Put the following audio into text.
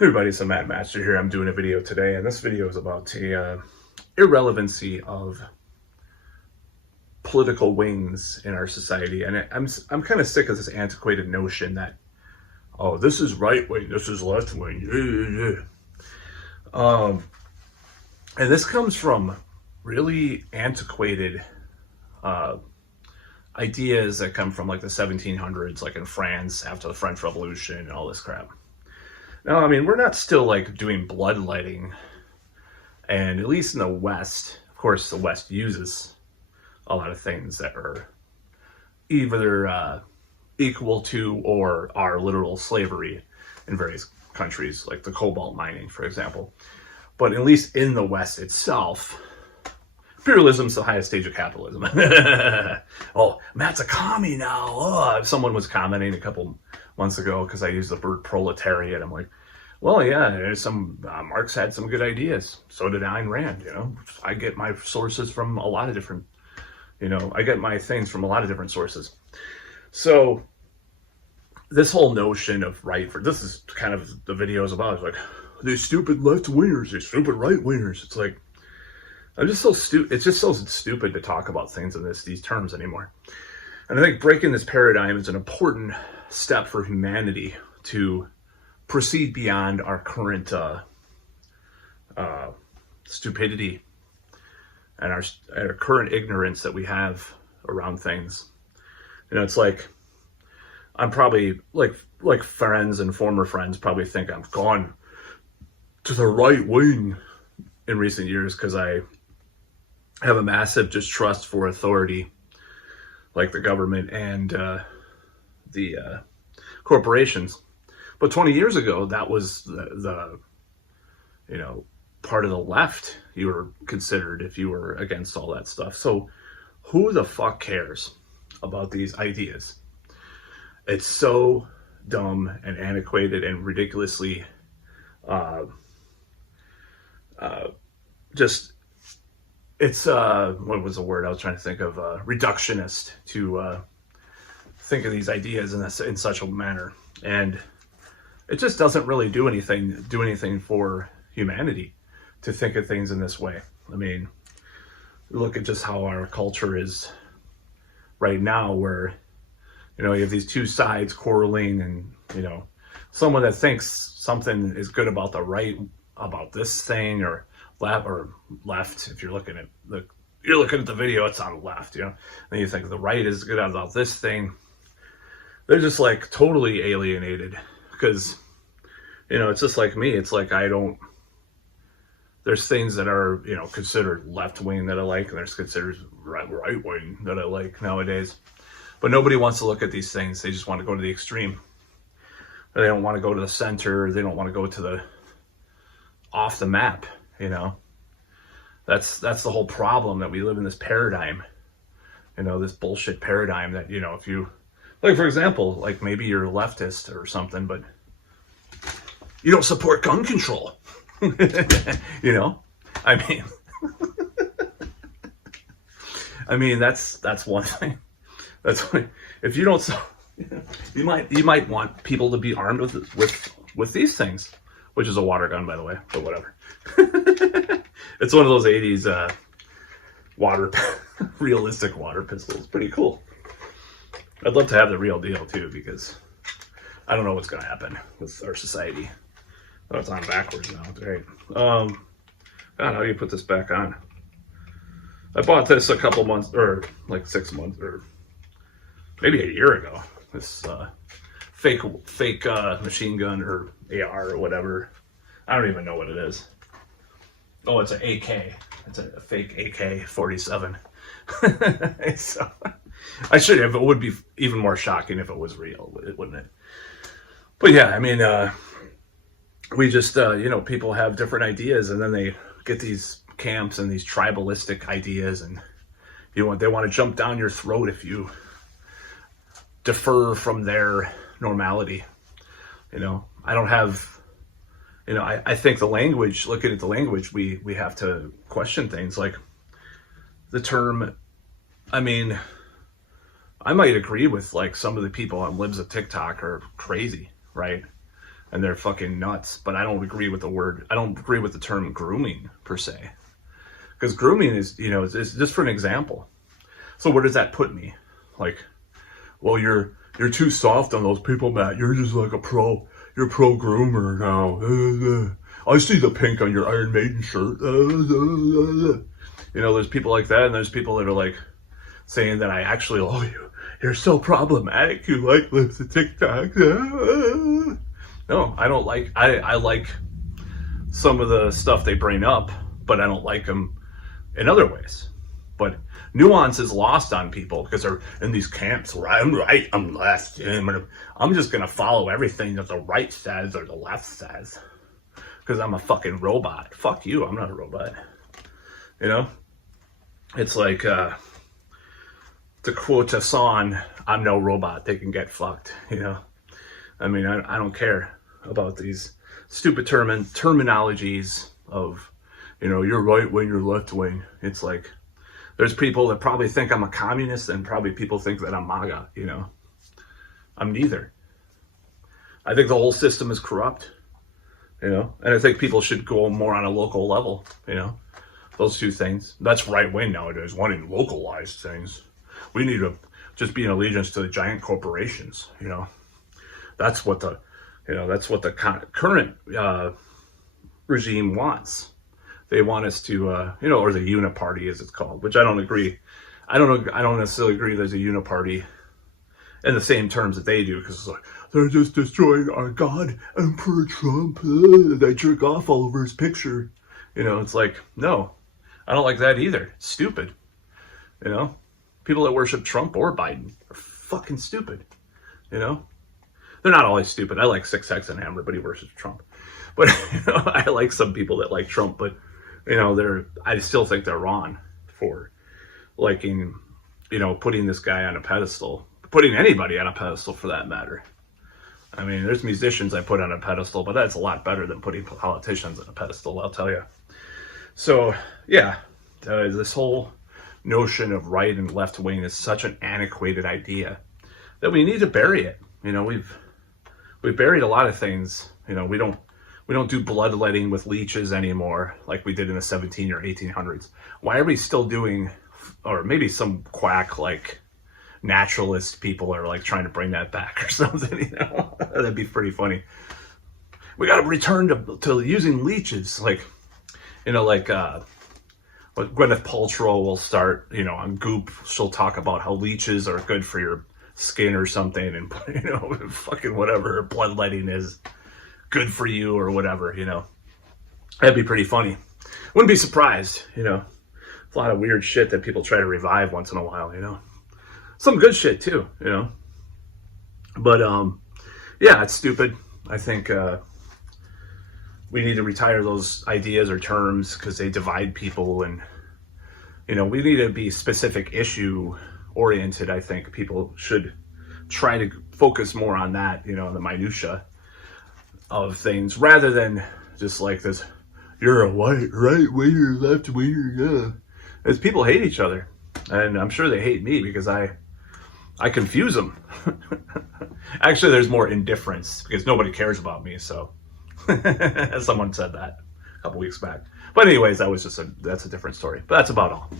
Everybody, it's Matt Master here. I'm doing a video today, and this video is about the irrelevancy of political wings in our society. And I'm kind of sick of this antiquated notion that, oh, this is right wing, this is left wing. And this comes from really antiquated ideas that come from like the 1700s, like in France after the French Revolution and all this crap. Now, I mean, we're not still like doing bloodletting, and at least in the West, of course, the West uses a lot of things that are either equal to or are literal slavery in various countries, like the cobalt mining, for example. But at least in the West itself, imperialism's the highest stage of capitalism. Oh, Matt's a commie now. Oh, someone was commenting a couple months ago because I used the word proletariat. I'm like, well, yeah, there's some Marx had some good ideas. So did Ayn Rand. I get my sources from a lot of different. I get my things from a lot of different sources. So this whole notion of this is kind of the video is about. It's like these stupid left wingers, these stupid right wingers. It's like I'm just so stupid. It's just so stupid to talk about things in these terms anymore. And I think breaking this paradigm is an important step for humanity to proceed beyond our current stupidity and our current ignorance that we have around things. It's like I'm probably like friends and former friends probably think I've gone to the right wing in recent years because I have a massive distrust for authority, like the government and the corporations. But 20 years ago, that was the part of the left you were considered if you were against all that stuff. So who the fuck cares about these ideas? It's so dumb and antiquated and ridiculously it's what was the word I was trying to think of? Reductionist to think of these ideas in such a manner, and it just doesn't really do anything for humanity to think of things in this way. I mean, look at just how our culture is right now, where you have these two sides quarreling, and someone that thinks something is good about the right, about this thing, or left. If you're looking at the video, it's on the left. Then you think the right is good about this thing. They're just like totally alienated because it's just like me. It's like there's things that are considered left wing that I like, and there's considered right wing that I like nowadays. But nobody wants to look at these things. They just want to go to the extreme. They don't want to go to the center. They don't want to go to the off the map. That's the whole problem, that we live in this paradigm. This bullshit paradigm that if you, like, for example, like maybe you're a leftist or something, but you don't support gun control. I mean, that's one thing. That's what, if you don't, you might want people to be armed with these things, which is a water gun, by the way, but whatever. It's one of those 80s realistic water pistols. Pretty cool. I'd love to have the real deal too, because I don't know what's going to happen with our society. Oh, it's on backwards now. Great. God, how do you put this back on? I bought this a couple months, or like 6 months, or maybe a year ago. This fake machine gun or AR or whatever. I don't even know what it is. Oh, it's an AK. It's a fake AK-47. So I should have. It would be even more shocking if it was real, wouldn't it? But yeah, I mean, we just, people have different ideas, and then they get these camps and these tribalistic ideas, and they want to jump down your throat if you defer from their normality. I don't have. I think the language, looking at the language, we have to question things like the term. I mean, I might agree with like some of the people on Libs of TikTok are crazy, right? and they're fucking nuts. But I don't agree with the term grooming per se, because grooming is, is just for an example. So where does that put me? Like, well, you're too soft on those people, Matt. You're just like you're a pro groomer now. I see the pink on your Iron Maiden shirt. There's people like that, and there's people that are like saying that I actually, oh, you're so problematic. You like listen to TikTok. No, I don't like. I like some of the stuff they bring up, but I don't like them in other ways. But nuance is lost on people because they're in these camps where I'm right, I'm left. I'm just going to follow everything that the right says or the left says because I'm a fucking robot. Fuck you, I'm not a robot. It's like, to quote a song, I'm no robot, they can get fucked, I mean, I don't care about these stupid terminologies of, you're right wing, you're left wing. It's like, there's people that probably think I'm a communist and probably people think that I'm MAGA, I'm neither. I think the whole system is corrupt, and I think people should go more on a local level, those two things. That's right wing nowadays, wanting localized things. We need to just be in allegiance to the giant corporations, That's what the current regime wants. They want us to, or the uniparty as it's called, which I don't agree. I don't necessarily agree there's a uniparty in the same terms that they do, because it's like, they're just destroying our God, Emperor Trump. They jerk off all over his picture. It's like, no, I don't like that either. It's stupid. People that worship Trump or Biden are fucking stupid. They're not always stupid. I like 6ix9ine, but he worships Trump. But I like some people that like Trump, but I still think they're wrong for liking, putting this guy on a pedestal, putting anybody on a pedestal for that matter. I mean, there's musicians I put on a pedestal, but that's a lot better than putting politicians on a pedestal, I'll tell you. So yeah, this whole notion of right and left wing is such an antiquated idea that we need to bury it. We've buried a lot of things. We don't do bloodletting with leeches anymore like we did in the 17 or 1800s. Why are we still doing, or maybe some quack like naturalist people are like trying to bring that back or something, That'd be pretty funny. We got to return to using leeches, like, but Gwyneth Paltrow will start, on Goop, she'll talk about how leeches are good for your skin or something, and, fucking whatever, bloodletting is good for you or whatever, That'd be pretty funny. Wouldn't be surprised, a lot of weird shit that people try to revive once in a while, Some good shit too, But, yeah, it's stupid. I think, we need to retire those ideas or terms because they divide people, and we need to be specific issue oriented. I think people should try to focus more on that, the minutia of things, rather than just like this, you're a right winger, left winger, yeah. As people hate each other, and I'm sure they hate me because I confuse them. Actually, there's more indifference because nobody cares about me, so someone said that a couple weeks back. But anyways, that's a different story. But that's about all.